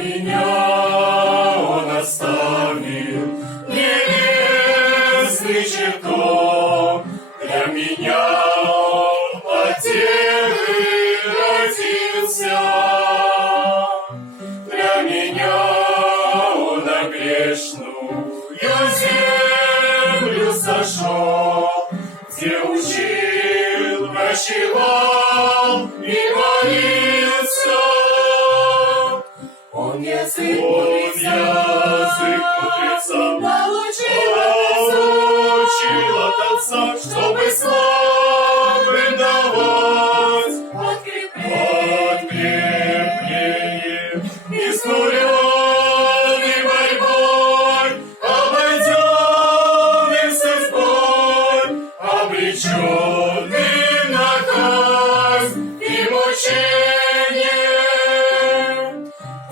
меня он оставил небесный чертог, для меня он потел и родился, для меня он на грешную землю сошел, где учил, врачевал и молился. Он язык мудреца научил от Отца, чтобы славы давать подкрепление, изнуренный борьбой, обойденный судьбой, обречен.